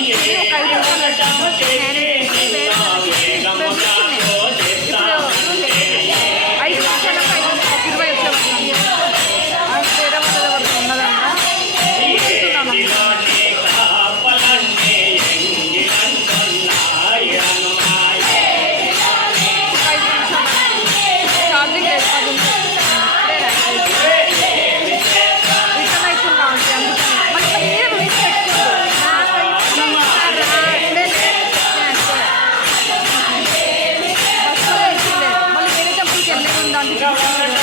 Local, you. Canada.